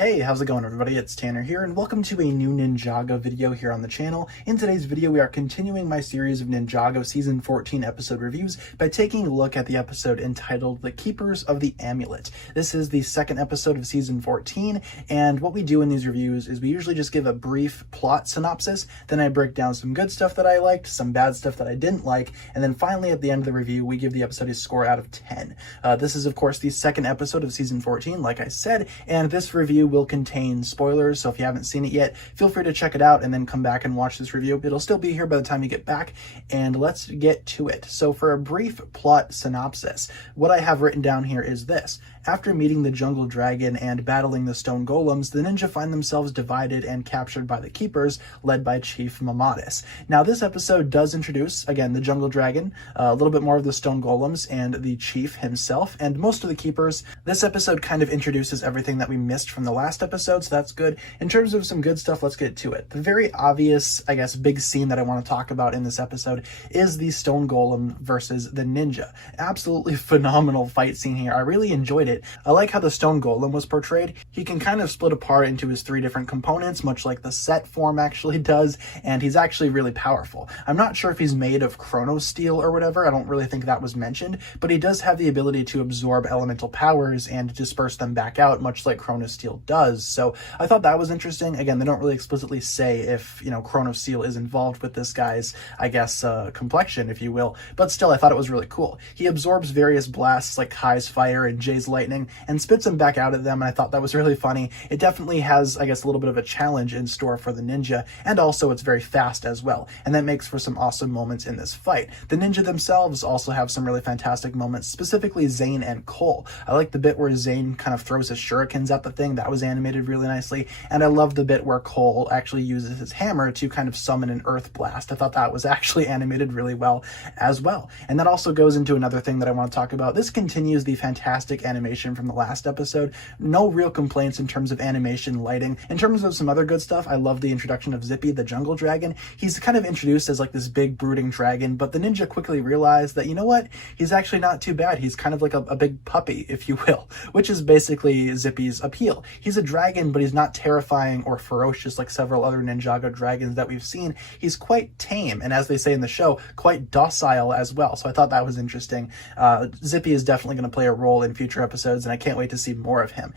Hey, how's it going everybody? It's Tanner here and welcome to a new Ninjago video here on the channel. In today's video, we are continuing my series of Ninjago Season 14 episode reviews by taking a look at the episode entitled The Keepers of the Amulet. This is the second episode of Season 14, and what we do in these reviews is we usually just give a brief plot synopsis, then I break down some good stuff that I liked, some bad stuff that I didn't like, and then finally at the end of the review, we give the episode a score out of 10. This is of course the second episode of Season 14, like I said, and this review will contain spoilers, so if you haven't seen it yet, feel free to check it out and then come back and watch this review. It'll still be here by the time you get back, and let's get to it. So for a brief plot synopsis, what I have written down here is this. After meeting the jungle dragon and battling the stone golems, the ninja find themselves divided and captured by the keepers, led by Chief Mimatis. Now this episode does introduce, again, the jungle dragon, a little bit more of the stone golems, and the chief himself, and most of the keepers. This episode kind of introduces everything that we missed from the last episode, so that's good. In terms of some good stuff, let's get to it. The very obvious, I guess, big scene that I want to talk about in this episode is the stone golem versus the ninja. Absolutely phenomenal fight scene here. I really enjoyed it. I like how the stone golem was portrayed. He can kind of split apart into his three different components, much like the set form actually does, and he's actually really powerful. I'm not sure if he's made of chrono steel or whatever. I don't really think that was mentioned, but he does have the ability to absorb elemental powers and disperse them back out, much like chrono steel does. So I thought that was interesting. Again, they don't really explicitly say if, chrono steel is involved with this guy's, I guess, complexion, if you will, but still I thought it was really cool. He absorbs various blasts like Kai's fire and Jay's lightning and spits them back out at them, and I thought that was really funny. It definitely has, I guess, a little bit of a challenge in store for the ninja, and also it's very fast as well, and that makes for some awesome moments in this fight. The ninja themselves also have some really fantastic moments, specifically Zane and Cole. I like the bit where Zane kind of throws his shurikens at the thing. That was animated really nicely, and I love the bit where Cole actually uses his hammer to kind of summon an earth blast. I thought that was actually animated really well as well, and that also goes into another thing that I want to talk about. This continues the fantastic animation from the last episode. No real complaints in terms of animation, lighting. In terms of some other good stuff, I love the introduction of Zippy, the jungle dragon. He's kind of introduced as like this big brooding dragon, but the ninja quickly realized that, you know what, he's actually not too bad. He's kind of like a big puppy, if you will, which is basically Zippy's appeal. He's a dragon, but he's not terrifying or ferocious like several other Ninjago dragons that we've seen. He's quite tame, and as they say in the show, quite docile as well. So I thought that was interesting. Zippy is definitely going to play a role in future episodes, and I can't wait to see more of him.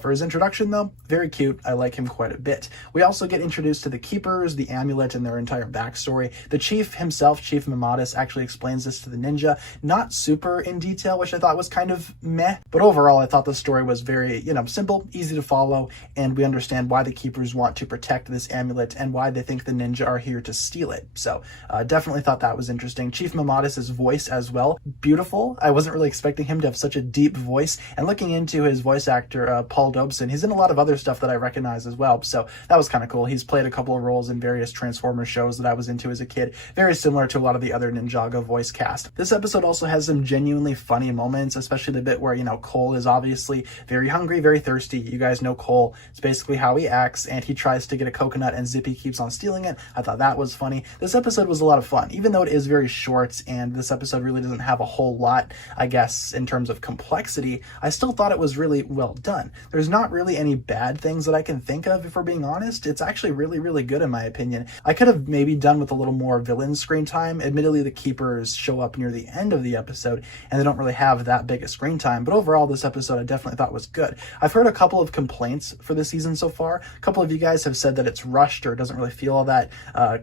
For his introduction, though, very cute. I like him quite a bit. We also get introduced to the keepers, the amulet, and their entire backstory. The chief himself, Chief Mimatis, actually explains this to the ninja. Not super in detail, which I thought was kind of meh, but overall I thought the story was very, simple, easy to follow, and we understand why the keepers want to protect this amulet and why they think the ninja are here to steal it. So definitely thought that was interesting. Chief Mimatis' voice as well, beautiful. I wasn't really expecting him to have such a deep voice, and looking into his voice actor, Paul Dobson, he's in a lot of other stuff that I recognize as well, so that was kind of cool. He's played a couple of roles in various Transformers shows that I was into as a kid, very similar to a lot of the other Ninjago voice cast. This episode also has some genuinely funny moments, especially the bit where, Cole is obviously very hungry, very thirsty. You guys know Cole. It's basically how he acts, and he tries to get a coconut and Zippy keeps on stealing it. I thought that was funny. This episode was a lot of fun, even though it is very short, and this episode really doesn't have a whole lot, I guess, in terms of complexity. I still thought it was really well done. There's not really any bad things that I can think of, if we're being honest. It's actually really, really good in my opinion. I could have maybe done with a little more villain screen time. Admittedly, the keepers show up near the end of the episode, and they don't really have that big a screen time, but overall, this episode I definitely thought was good. I've heard a couple of complaints for this season so far. A couple of you guys have said that it's rushed or doesn't really feel all that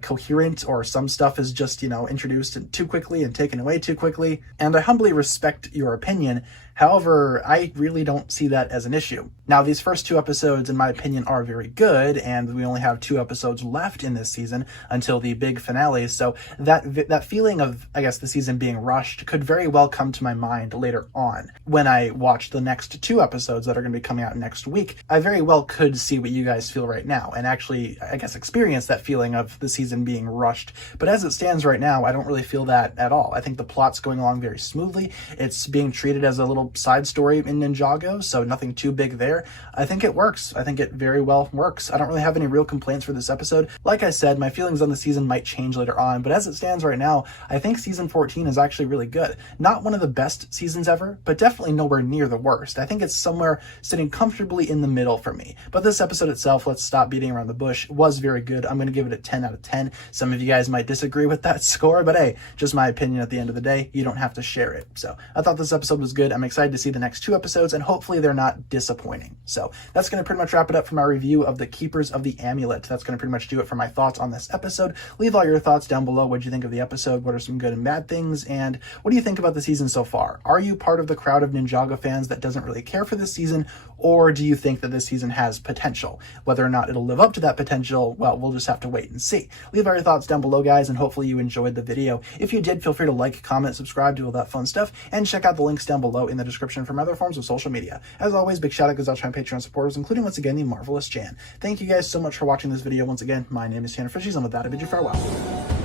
coherent, or some stuff is just, introduced too quickly and taken away too quickly, and I humbly respect your opinion. However, I really don't see that as an issue. Now, these first two episodes, in my opinion, are very good, and we only have 2 episodes left in this season until the big finale, so that feeling of, I guess, the season being rushed could very well come to my mind later on. When I watch the next 2 episodes that are going to be coming out next week, I very well could see what you guys feel right now, and actually, I guess, experience that feeling of the season being rushed. But as it stands right now, I don't really feel that at all. I think the plot's going along very smoothly. It's being treated as a little little side story in Ninjago, so nothing too big there. I think it works. I think it very well works. I don't really have any real complaints for this episode. Like I said, my feelings on the season might change later on, but as it stands right now, I think season 14 is actually really good. Not one of the best seasons ever, but definitely nowhere near the worst. I think it's somewhere sitting comfortably in the middle for me. But this episode itself, let's stop beating around the bush, was very good. I'm going to give it a 10 out of 10. Some of you guys might disagree with that score, but hey, just my opinion at the end of the day. You don't have to share it. So I thought this episode was good. I'm excited to see the next 2 episodes, and hopefully they're not disappointing. So that's going to pretty much wrap it up for my review of the Keepers of the Amulet. That's going to pretty much do it for my thoughts on this episode. Leave all your thoughts down below. What did you think of the episode? What are some good and bad things? And what do you think about the season so far? Are you part of the crowd of Ninjago fans that doesn't really care for this season, or do you think that this season has potential? Whether or not it'll live up to that potential, well, we'll just have to wait and see. Leave all your thoughts down below, guys, and hopefully you enjoyed the video. If you did, feel free to like, comment, subscribe, do all that fun stuff, and check out the links down below in the description for my other forms of social media. As always, big shout out goes out to my Patreon supporters, including, once again, the marvelous Jan. Thank you guys so much for watching this video. Once again, my name is TannerFishies, and with that, I bid you farewell.